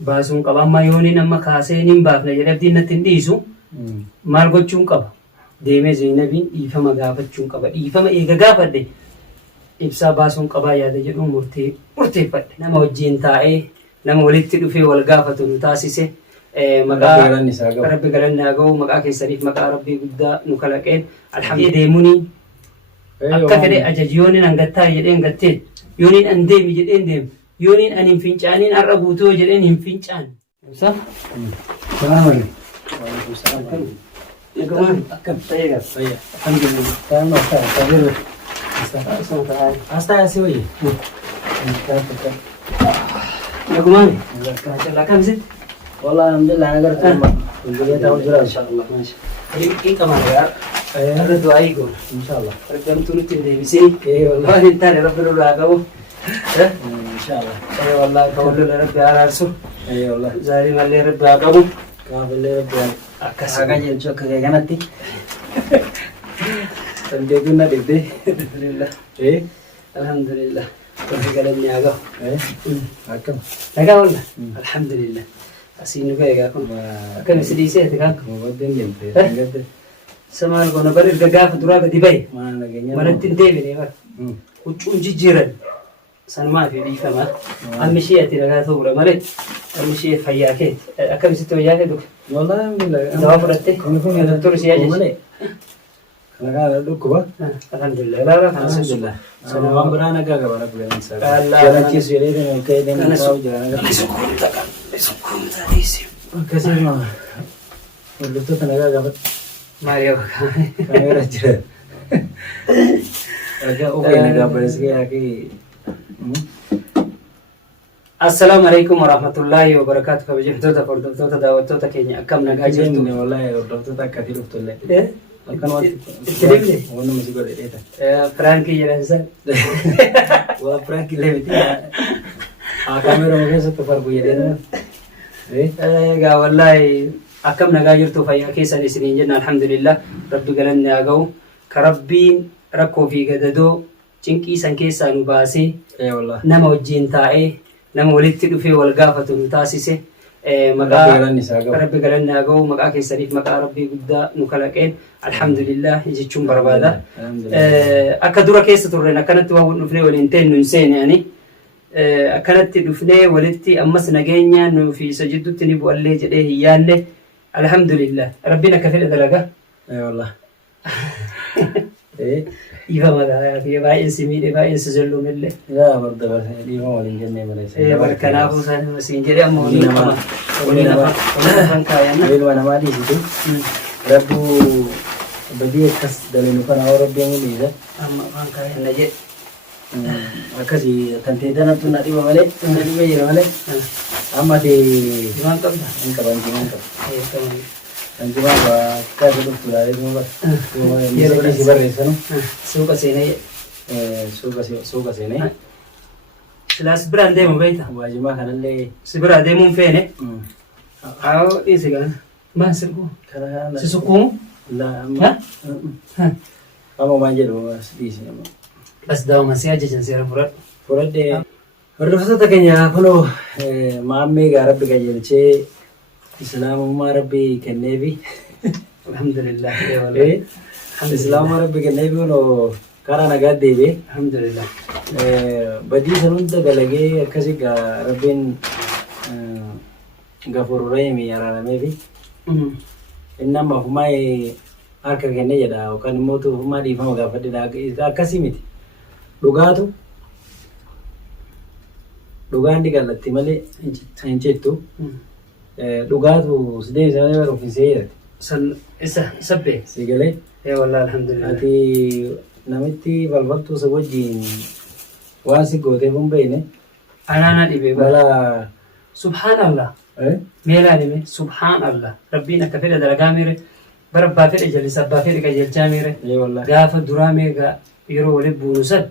baasuun qaba. Amma yooniin amma kaasee hin baafne jedhabdiin natti hin dhiisu maal gochuun qaba? Deemee Zeynabiin dhiifama gaafachuun qaba. Dhiifama eega gaafadhe ibsaa baasuun qabaa yaada jedhuun murteeffadhe. Nama wajjin taa'ee nama walitti dhufee wal gaafatu nu taasise. Maqaa Rabbi galanni haa ga'u, maqaa keessaniif maqaa Rabbii guddaa nu kalaqeen alhamdulillah deemunii akka fedhe ajaji yooniin hangattaa jedheen gattee yooniin an deemi jedheen deemu yooniin an hin fincaaniin har'a guutuu jedheen hin fincaan. Salaam alaikum. Akkam ta'ee gaa? Alhamdulillah. Hasta asii wayii. Nagumaan. Akkam isitti? والله الحمد لله انا قلت الكليه توجه ان شاء الله ماشي. خليك كمان يا هذا دعائكم ان شاء الله. رجعت تنتهي بسي. اي والله انت ربنا ولاقوا. ان شاء الله. اي والله قول له ربي على رسول. اي والله. زاري مالي ربي عقبو. قابل ربي اكس. حاجه جل كذا كانتي. تنجينا دبي. الحمد لله. ايه الحمد لله. ربي قالني عقب. ايه اكم. لقى والله. الحمد لله. أسينو كايا كم كم سديسة تكاك مودين جنبي سمال كنا بري الجاف دراك دبي ما نلاقينا مرة تنتهي بني بر وتشونجي جيران سنما في دي فما أمشي أتينا ثورة مرة أمشي فياكت أكم ستة وياك دوك والله الحمد لله دوا فرتة كنا دكتور سياجي أنا قاعد أدوك بقى الحمد لله لا لا الحمد لله أنا ما برانا كذا برا كل إنسان الله كذا كيس يلي من كذا من كذا جانا سكون تكان سكون تريسيم كذا ما ولدت أنا كذا ماريو كاميرا جرا أجا أوكي نجا بس كي أكيد السلام عليكم ورحمة الله وبركاته كبجحتوتا فردوتا دعوتوتا كينيا كم نجاجرتو والله ولدت كثير وقتله كان تلفني وانا مسيقول إيه فرانكي جلسة وفرانكي اللي بتي كاميرا مكان ستفرقوا يدينا إيه والله أكم نجاجرتو فيا كيسا لسنين جنا الحمد لله رب قلنا أجو كربين ركو في جددو جنكي سنكيسا نباسي إيه والله نما وجين تاعي نما ولدت في والقافة نتاسسه مقا ربي قالنا أجو مقا كيسريف مقا ربي قدا نكلكين الحمد لله يجتشون بربادا أكدورا كيسة تورينا كانت وهو نفني ولينتين ننسين يعني كانت نفني ولدتي أمس نجينا إنه في سجدو تنبو اللي جده يالله الحمد لله ربنا كفيل درجة إيه والله إيه يفهم هذا في باين سميد باين سجلوا من الله لا برضه بس دي ما ولين جنة من إيه بركنا أبو سان مسين جري أمه ولينا فنكاينا إيه وانا ما دي سيدو ربو بدي كس دليل كنا أو ربي يعمل إذا أما فنكاينا جت أكسي تنتهي دنا تنا دي بمالي تنا دي بيجي بمالي أما دي جوان كم إنك بانجي إنك إيه كمان بانجي ما كذا دكتور عليه مو بس يلا نسي برا إسمه سوق سيني سوق سيني سلاس براندي مو بيتا واجمع كان اللي سبراندي مو فيني أو إيه سكان ما سكو كذا سسكوم لا ها أما ما جلو سديسي بس داوم سياجة جنسيرة فرد فرد الرفضة كنيا كلو مامي غرب كجلشة إسلام ما ربي كنبي الحمد لله إيه إسلام ما ربي كنبي ولو كارا نجاد ديبي الحمد لله بدي سنون تبلغي كسي ربين غفور رحيم يا رامي إنما هما أركا كنيا دا وكان موتو هما دي فما غفر دا كسي ميت dhugaatu dhugaan digallatti malee hin jettu dhugaatu sidee sana rufisee jirti san isa bee sigalee wallahi alhamdulillah ati namitti balbaltu isa wajjiin waan si gooteef hin beekne anaana dhibee bala subhaanallah meelaa dhibee subhaanallah rabbiin akka fedha dalagaa miire bara abbaa fedhe jalisa abbaa fedhe qajeelchaa miire gaafa duraa meegaa yeroo waliin buunu san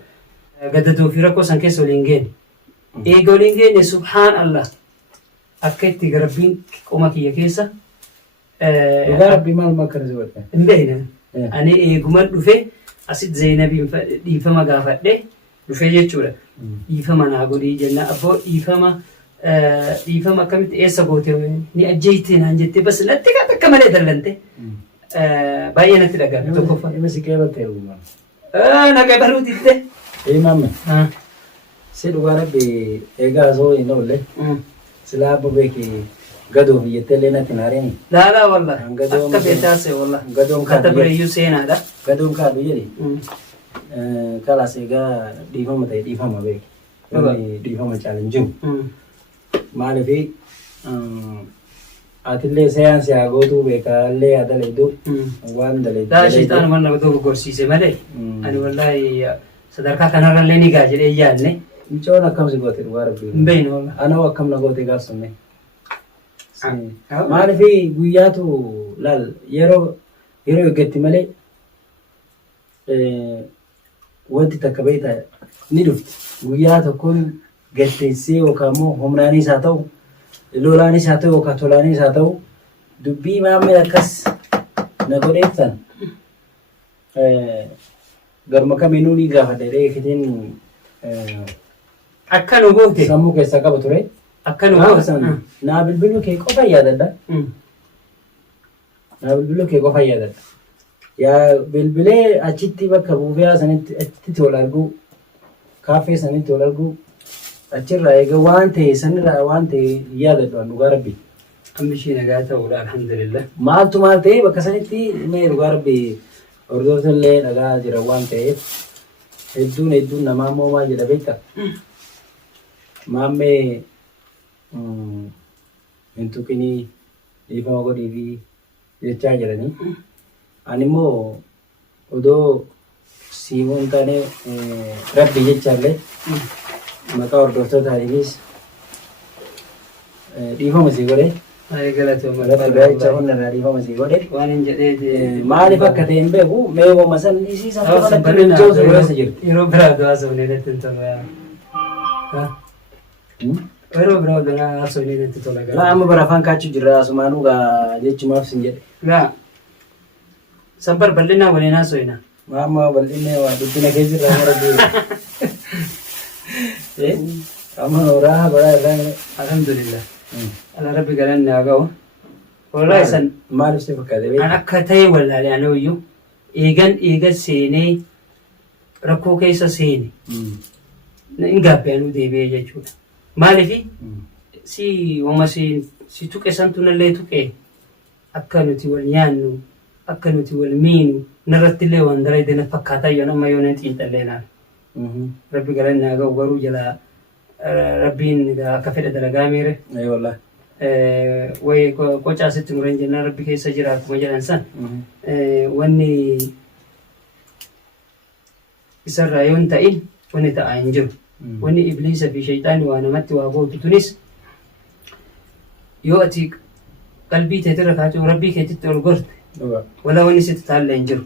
gadadoo fi rakkoo san keessa waliin geenne eega waliin geenne subhaan allah akka itti rabbiin qoma kiyya keessa dhugaa rabbii maal makkana si godhe hin beekne ani eeguman dhufe asit Zeynabiin dhiifama gaafadhe dhufe jechuudha dhiifama naa godhii jenna abboo dhiifama dhiifama akkamitti eessa goote ni ajjeettee naan jettee bas natti akka malee dallante baay'ee natti dhagahame tokkoffaa. Ima si qeebattee uumaa. Naqa baruutitte. Mamme. Si dhugaa rabbi eegaa soo hin oolle. Silaa abba beeki gadoo biyyattee illee natti naareen. Laalaa walla akka beetaase walla. Gadoon Kata bireeyyuu seenaadha. Gadoon kaadhu jedhi. Kalaas egaa dhiifama ta'e dhiifama beeki. Dhiifama caalenjiu. Maalifi atillee saayinsii haa gootuu beekaallee haa daleeddu waan daleeddu. Daa shiitaan mana nama tokko gorsiise malee ani wallaahi sadarkaa kanarrallee ni gaa jedhee yaadne. Micoon akkamsi goote dhugaa rabbii. Hin beekne walla. Anoo akkam na goote gaafsanne. Maalifi guyyaatu laal yeroo eeggatti malee wanti takka beektaa ni dhufti. Guyyaa tokkoon gatteessee yookaan immoo humnaanis haa ta'u lolaanis haa ta'u yookaan tolaanis haa ta'u dubbii maammee akkas na godheessan garma kamiinuu ni gaafadhe dheekitiin akka nu goote sammuu keessaa qaba ture. akka nu goote naa bilbiluu kee qofa yaadadha. Naa bilbiluu kee qofa yaadadha. Yaa bilbilee achitti bakka buufee sanitti achitti wal arguu kaaffee sanitti wal arguu achirraa egaa waan ta'e sanirraa waan ta'e yaadadhu an dhugaa rabbi. Amma ishee nagaa ta'uudha alhamdulillah. Maaltu maal ta'e bakka sanitti mee dhugaa rabbi hordoftoollee dhagaa jira waan ta'eef hedduun namaa immoo maal jedha beektaa? Maammee hin tuqinii dhiifama godhii fi jechaa jiranii. Ani immoo odoo siimuu hin taane rabbi jechaallee maqaa hordoftootaatifis dhiifama sii godhe. Dhiifama sii godhe. Waan hin jedhee maaliif akka ta'e hin beeku mee hooma san isiisan kanatti bilchoosu keessa jirti. yeroo biraa haasofnee natti hin tolu. Yeroo biraa odoo haasofnee natti tola. Laa amma bara afaan kaachuu jirra asumaanuu gaa jechumaaf sin jedhe. Gaa sabbar bal'inaa waliin haasofna. Maamma bal'inee waa dubbina keessa irraa mara duudha. Amma nooraa bara irraa alhamdulillah. Ala rabbi galanni haa ga'u. Wallahi san maaliif si fakkaate beeku? an akka ta'e wallaalee anoo iyyuu eegan seenee rakkoo keessa seene hin gaabbeanuu deebi'ee jechuudha. Maaliifi si hooma si tuqe santu nallee tuqe akka nuti wal nyaannu akka nuti wal miinu narratti illee waan daree dana fakkaataa yoo nama yoo nan xiinxallee naan. Rabbi galanni haa ga'u garuu jalaa rabbiin akka fedhe dalagaa meere. Wallahi. Way qocaa sitti muran jennaan rabbi keessa jira akkuma jedhan san. Wanni isarraa yoo hin ta'in wanni ta'aa hin jiru. Wanni ibliisa fi shayxaanii waa namatti waa gootu tunis yoo ati qalbii teetirra kaatu rabbii keetitti ol gorte wala wanni sitti taalle hin jiru.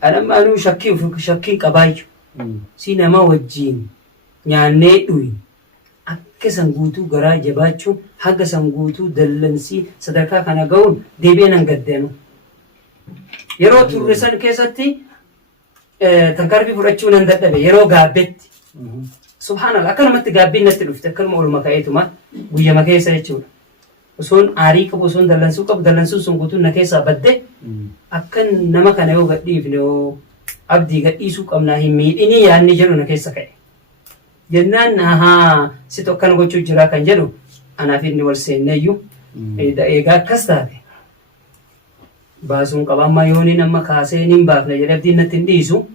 Anamma anuu shakkiin qabaayyu si nama wajjiin nyaannee dhuyi akka san guutuu garaa jabaachuun haga san guutuu dallansii sadarkaa kana ga'uun deebi'ee nan gaddeenu. Yeroo turre san keessatti tankarbii fudhachuu nan dadhabe yeroo gaabbetti. Subhaanallah akkanumatti gaabbiin natti dhufte akkanuma oluma ka'eetuma guyyama keessa jechuudha. Osoon aarii qabu osoon dallansuu qabu dallansuun sun guutuun na keessaa badde akkan nama kana yoo gadhiifne yoo abdii gadhiisuu qabnaa hin miidhinii yaadni jedhu na keessa ka'e. Jennaan situ akkana gochuu jira kan jedhu anaaf inni wal seenneeyyuu eegaa akkas taate baasuun qaba. Amma yooniin amma kaasee hin baafne jedhee abdiin natti hin dhiisu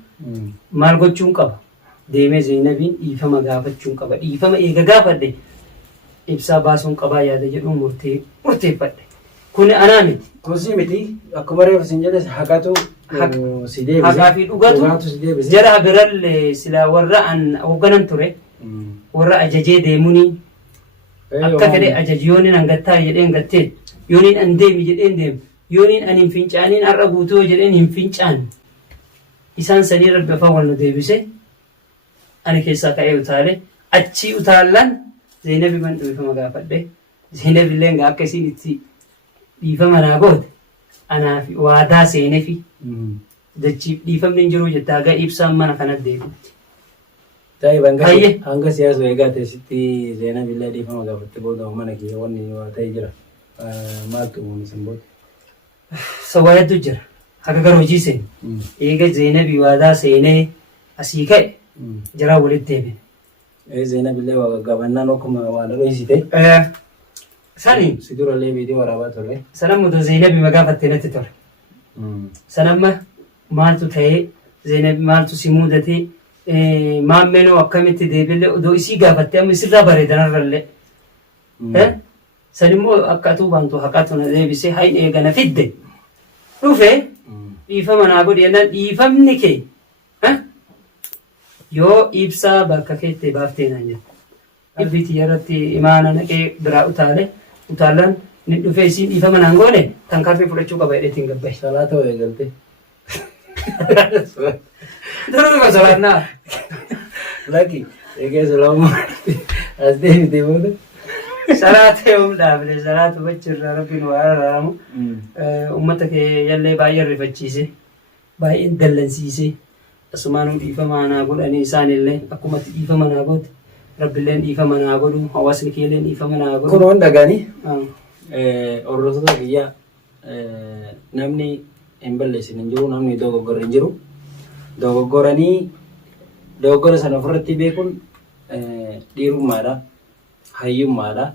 maal gochuun qaba? Deemee Zeynabiin dhiifama gaafachuun qaba. Dhiifama eega gaafadhe ibsaa baasuun qabaa yaada jedhuun murteeffadhe. Kun anaa miti. Kun si miti akkuma reefu sin jedhe haqatu si deebise. Haqaa fi dhugatu jara birallee silaa warra an hoogganan ture warra ajajee deemuuni akka fedhe ajaji yooniin hangattaa jedhee hangattee yooniin an deemi jedhee hin deemu yooniin an hin fincaaniin har'a guutuu jedheen hin fincaan isaan sadii rabbi afaan wal nu deebise. Ani keessaa ka'ee utaale achii utaallan Zeynabi man dhiifama gaafadhe Zeynabi illee akka isiin itti dhiifama naa goote anaaf waadaa seeneefi dachiif dhiifamni hin jiru jettaa gaa ibsaan mana kanatti deebitti. Taa'ee Hayyee. hanga siyaasa eegaa teessitti Zeenab illee dhiifama gaafatte booda mana kiyya wanni waa ta'ee jira. Maaltu uumame san booda? Sawaa hedduu jira. Akka gara hojii seene. Eega Zeenabii waadaa seenee asii ka'e jiraa walitti deebiin. Zeenab illee waa gaggabannaan akkuma waan dho'isite. Sani Si durallee viidiyoo waraabaa turre. sanammoo Zeenabii magaafattee natti tole. Sanamma maaltu ta'ee Zeenabii maaltu si muudatee maammeenoo akkamitti deebiillee odoo isii gaafattee amma isirraa bareedanarrallee. San immoo akka atuu baantu haqatu na deebisee hayin eegana fidde dhufee dhiifama naa godhe jennaan dhiifamni kee yoo ibsaa bakka keettee baaftee naan jedhu. Dhibbi xiyya irratti imaana naqee biraa utaalaan ni dhufee isiin dhiifama naan goone kan karfii fudhachuu qaba jedheetiin gabbaye. Salaata waa eegalte. Duruma salaannaa. Laki eegee salaamu as deebitee booda. Salaata yoom dhaabne salaata bachirraa rabbiin waa araaramu. Uummata kee yallee baay'ee rifachiise baay'ee dallansiise asumaanuu dhiifama naa godhanii isaanillee akkumatti dhiifama naa godhe rabbiilleen dhiifama naa godhu hawaasni keelleen dhiifama naa godhu. Kun waan dhagaanii hordoftoota biyyaa namni hin balleessin hin jiru namni dogoggora hin jiru. Dogoggora sana ofirratti beekuun dhiirummaadha. Hayyummaadha.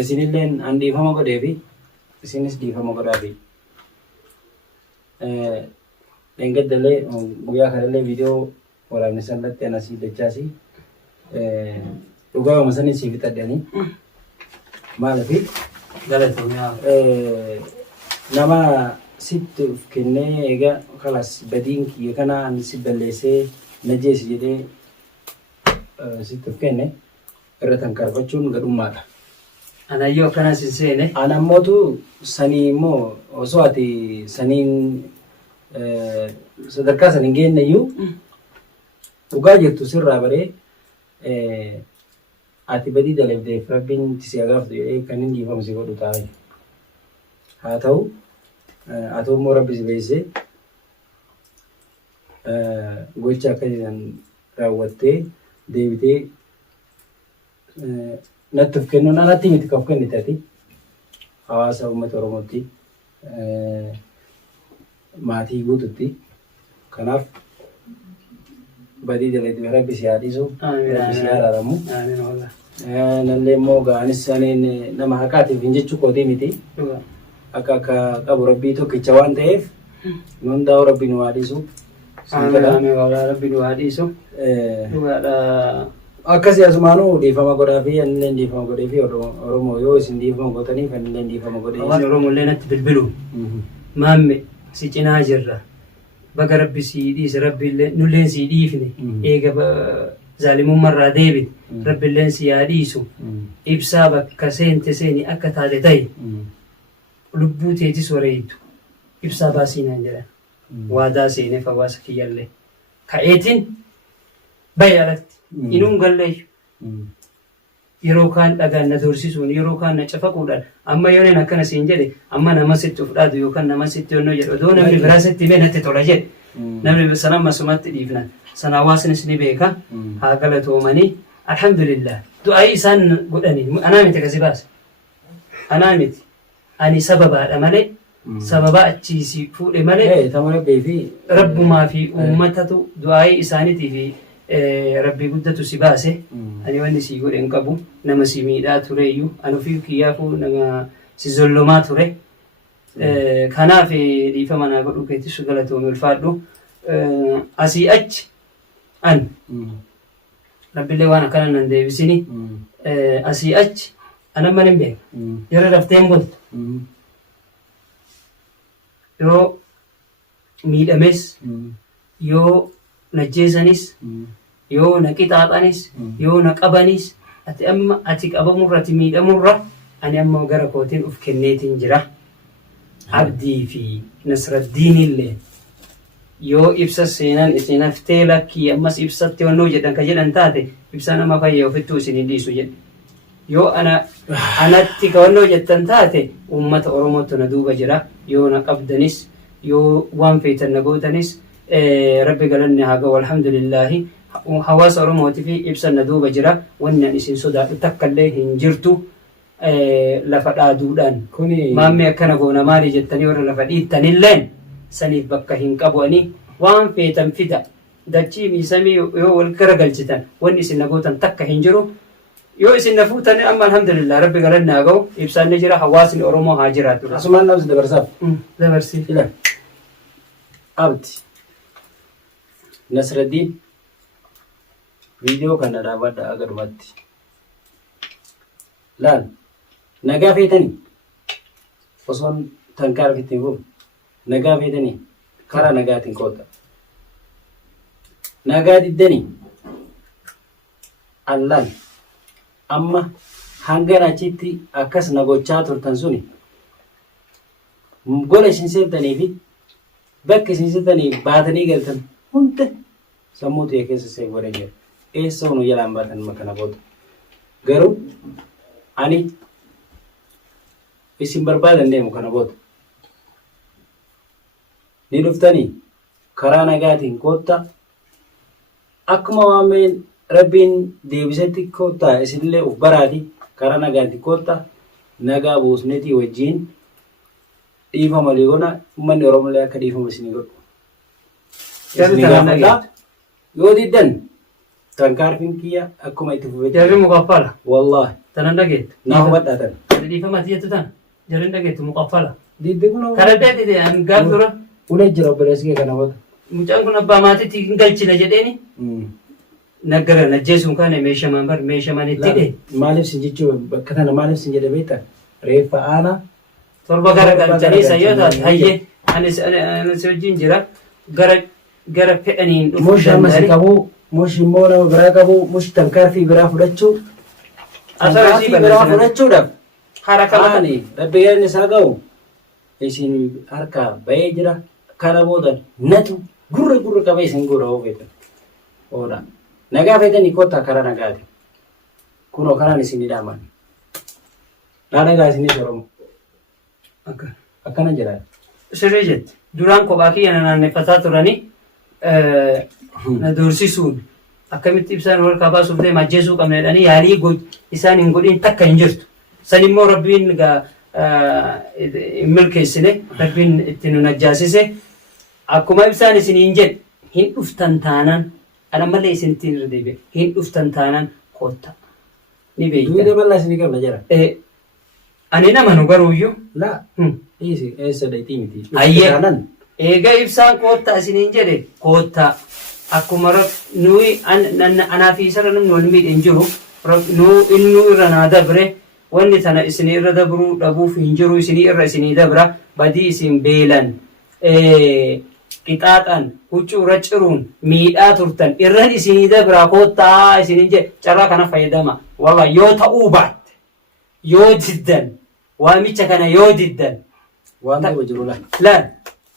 Isinilleen an dhiifama godheefi isinis dhiifama godhaafi. Dheengaddalee guyyaa kanallee viidiyoo waraabne sanatti ana sii dachaasi. Dhugaama sanii sii fixadhanii. Maalifi nama sitti of kennee egaa kalas badiin kiyya kana ani si balleessee najeesi jedhee sitti of kenne irra tankarfachuun gadhummaadha. Anayyoo akkanas hin seene. Ana ammootu sanii immoo osoo ati saniin sadarkaa san hin geenne iyyuu dhugaa jirtu sirraa baree ati badii dalagdeef rabbiin si agaaftu jedhee kan hin dhiifamu si godhu ta'a. Haa ta'u ati immoo rabbi si beeksisee gocha akkasiisan raawwattee deebitee natti of kennuun anatti miti kan of kennite ati hawaasa uummata Oromootti maatii guututti kanaaf badii dalagdeef rabbi si haa dhiisu rabbi si haa araaramu. Nallee immoo ga'anis saniin nama haqaatiif hin jechuu kootii miti. Akka qabu rabbii tokkicha waan ta'eef hundaa'u rabbi nu haa dhiisu. Rabbi nu haa dhiisu. Akkasii asumaanuu dhiifama godhaa fi anillee dhiifama godhee fi Oromoo yoo isin dhiifama gootaniif anillee dhiifama godhee. Waan Oromollee natti bilbilu maamme si cinaa jirra. Baga rabbi si dhiise rabbiillee nulleen si dhiifne eega zaalimummarraa deebite rabbiilleen si haa dhiisu ibsaa bakka seente seeni akka taate ta'e lubbuu teetis wareeytu ibsaa baasiinaan jedhan waadaa seeneef hawaasa kiyyallee ka'eetiin bahe alatti inuun galleeyyu yeroo kaan dhagaan na doorsisuun yeroo kaan na cafaquudhaan amma yooneen akkana siin jedhe amma nama sitti uf dhaadu yookaan nama sitti yonnoo jedhu odoo namni biraa sitti himee natti tola jedhe namni sana masumatti dhiifnan sana hawaasnis ni beeka haa galatoomanii alhamdulillah du'aa'ii isaan godhanii anaa miti kasi baase anaa miti ani sababaadha malee sababa achiisi fuudhe malee rabbumaa fi uummatatu du'aa'ii isaaniitii fi rabbii guddatu si baase ani wanni si godhe hin qabu nama si miidhaa tureeyyuu ani ofii kiyyaafuu nama si zollomaa ture kanaaf dhiifama naa godhu keettis galatoomii ulfaadhu asii achi an rabbiillee waan akkana nan deebisini asii achi anan man hin beeka yeroo rafteen bultu yoo miidhames yoo najjeesanis yoo na qixaaxanis yoo na qabanis ati qabamurra ati miidhamurra ani amma gara kootiin uf kenneetiin jira abdii fi nasraddiinillee yoo ibsa seenan isin haftee lakkii ammas ibsatti wannoo jedhan ka jedhan taate ibsa nama fayyee ofittuu isin dhiisu jedhe yoo anatti ka wannoo jettan taate uummata Oromootu na duuba jira yoo na qabdanis yoo waan feetan na gootanis rabbi galanni haa ga'u alhamdulillahi hawaasa oromootii fi ibsanna duuba jira wanni an isin sodaadhu takkallee hin jirtu lafa dhaaduudhaan maammee akkana goona maali jettanii warra lafa dhiittanilleen saniif bakka hin qabu'anii waan feetan fida dachii miisamii yoo wal garagalchitan wanni isin nagootan takka hin jiru yoo isin na fuutan amma alhamdulillah rabbi galanni haa ga'u ibsaanni jira hawaasni oromoo haa jiraatu asumaan dhabsi dabarsaaf dabarsi ila abdi Nasraddiin viidiyoo kana dhaabadha agarumatti laal nagaa feetanii osoon tankaara fittiin kun nagaa feetanii karaa nagaatiin koota nagaa diddanii allaan amma hangan achitti akkas nagochaa turtan suni gola isin seentanii fi bakka isin seentanii baatanii galtan hunda sammuu ta'e keessa see godhe jira eessa unu jalaan baatan makana booda garuu ani isin barbaadan deemu kana booda ni dhuftanii karaa nagaatiin koottaa akkuma waameen rabbiin deebisetti koottaa isinillee uf baraati karaa nagaatiin koottaa nagaa buusnetii wajjiin dhiifama liigona ummanni oromollee akka dhiifama isinii godhu isinii gaafadhaa yoo diddan tankaarfiin kiyya akkuma itti fufetti jarri muqaffala wallahi tanan dhageettu naa hubadhaa tan dhiifama ati jettu tan jarri dhageettu muqaffala didde kun kana dheedhide an gaaf dura ulee jira obboleessi kee kana booda mucaan kun abbaa maatiitti hin galchina jedheeni naggara najjeesuun kaane meeshamaan bar meeshamaan itti hidhe maaliif sin jechuu bakka tana maaliif sin jedhe beekta reeffa aanaa torba gara galchanii sayyoo taate hayyee ani si wajjin jira gara fedhaniin mush ammas qabuu mush immoo nama biraa qabuu mush tankaarfii biraa fudhachuu tankaarfii biraa fudhachuudhaaf haraka maani rabbi yaadni isaa ga'u isin harkaa bahee jira kana booda natu gurra qabee isin gurra oofetan oola nagaa feetanii kottaa karaa nagaati kunoo karaan isin hidhaaman nagaa isinis oromo akkana jedhaa sirrii jette duraan kophaa kiyya naanneeffataa turanii na doorsisuun akkamitti ibsaan warra baasuuf ta'e ajjeesuu qabna jedhanii yaalii isaan hin godhin takka hin jirtu san immoo rabbiin milkeessine rabbiin itti nu najjaasise akkuma ibsaan isiniin jedhe hin dhuftan taanaan ana malee isinitti irra deebi'e hin dhuftan taanaan kotta ni beekta. Duwidee bal'aa isinii qabna jira. Ani nama nu garuuyyuu. Laa. Eessa dheetii miti. Ayyee. Eega ibsaan koottaa isiniin jedhe koottaa akkuma nuyi anaa fi isarra namni wal miidhe hin jiru inni irra naa dabre wanni tana isinii irra dabruu dhabuuf hin jiru isinii irra isinii dabra badii isin beelan qixaaxan huccuura ciruun miidhaa turtan irran isinii dabraa koottaa isiniin jedhe carraa kana fayyadama walla yoo ta'uu baatte yoo diddan waamicha kana yoo diddan waan ta'u jiru laal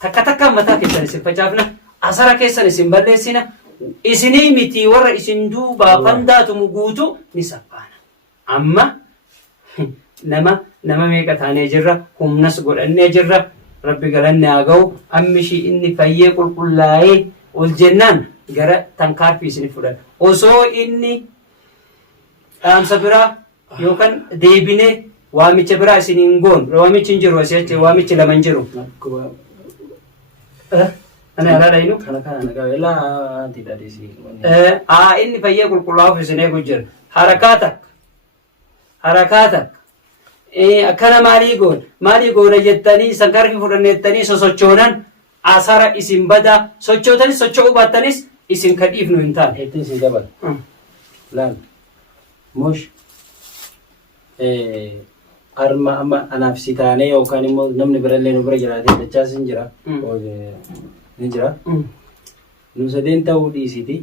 takka mataa keessan isin facaafna asara keessan isin balleessina isinii miti warra isin duubaa fandaatumu guutu ni saphaana amma nama meeqa taanee jirra humnas godhannee jirra rabbi galanne haa ga'u ammishii inni fayyee qulqullaa'ee ol jennaan gara tankaarfii isin fudhan osoo inni dhaamsa biraa yookaan deebinee waamicha biraa isin hin goon waamichi hin jiru asii achi waamichi lama hin jiru. Ana alaadha inu? Kana nagaa ilaa anti dhaadhisi. Inni fayyee qulqullaa'uuf isin eegu jira. Harakaa takka. Akkana maalii goona jettanii sankarfii fudhanneettanii sosochoonan asara isin badaa sochootanis socho'uu baattanis isin kadhiifnu hin taane. Hedduu isin dabala. Laal. Mush. Arma amma anaaf si taanee yookaan immoo namni birallee nu bira jiraatee dachaas hin jira. Ni jira. Nu sadeen ta'uu dhiisiti.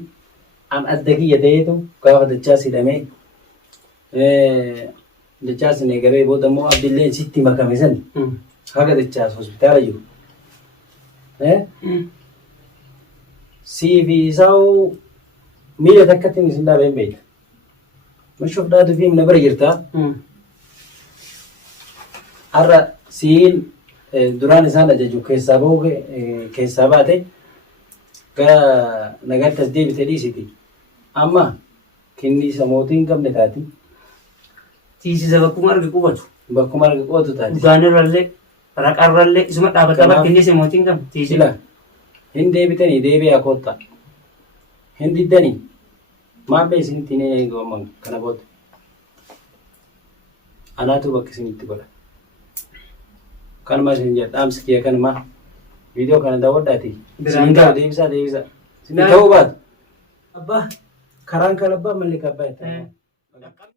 An adda kiyya ta'eetu gaafa dachaas hidhamee dachaas hin eegalee booda immoo abdillee sitti makame san haga dachaas hospitaala jiru. Siifi isaa'u miila takkatti isin dhaabee hin beektu. Mashoof dhaatuu fi na bira jirtaa. Har'a siin duraan isaan ajaju keessaa baate gara nagatti as deebite dhiisiti. Amma kinniisa mootii hin qabne taati. Tiisisa bakkuma arge qubatu. Bakkuma arge qubatu taati. Dhugaanirrallee raqarrallee isuma dhaabatama kinniisa mootii hin qabne tiisila. Sila hin deebitanii deebi'aa koottaa. Hin diddanii maal ba'e isinitti hin eegaman kana booda. Anaatu bakka isinitti godha. Kanuma isin jedha dhaamsi kiyya kanuma viidiyoo kana daawwadhaati. Isin ta'u deebisaa. Isin ta'uu baatu. Abbaa karaan kan abbaa malli kan abbaa itti.